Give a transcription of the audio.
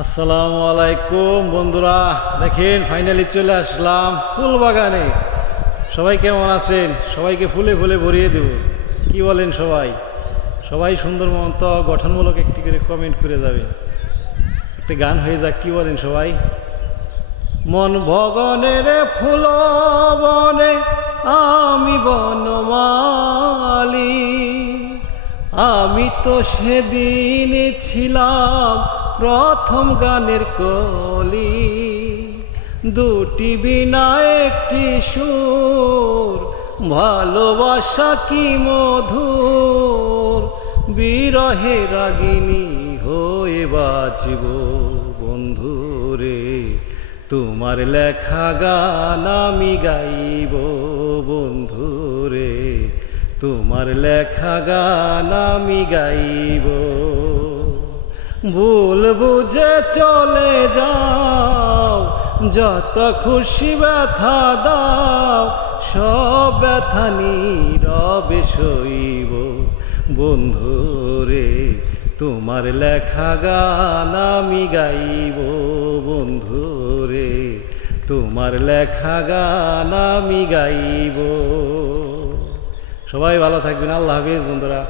আসসালামু আলাইকুম বন্ধুরা, দেখেন ফাইনালি চলে আসলাম ফুল বাগানে। সবাই কেমন আছেন? সবাইকে ফুলে ফুলে ভরিয়ে দেব। কি বলেন সবাই? সবাই সুন্দর মতো গঠনমূলক একটি করে কমেন্ট করে যাবে। একটা গান হয়ে যাক, কি বলেন সবাই? মন ভগনের ফুল বনে আমি বনমালী, আমি তো সেদিন ছিলাম প্রথম গানের কলি। দুটি বিনা একটি সুর, ভালোবাসা কি মধুর, বিরহে রাগিনী হয়ে বাঁচব বন্ধুরে। তোমার লেখা গান আমি গাইব বন্ধুরে, তোমার লেখা গান আমি গাইব। ভুল বুঝে চলে যাও, যত খুশি ব্যথা দাও, সব ব্যথা নীরবে সইব বন্ধুরে। তোমার লেখা গান আমি গাইব বন্ধুরে, তোমার লেখা গান আমি গাইব। সবাই ভালো থাকবেন। আল্লাহ হাফেজ বন্ধুরা।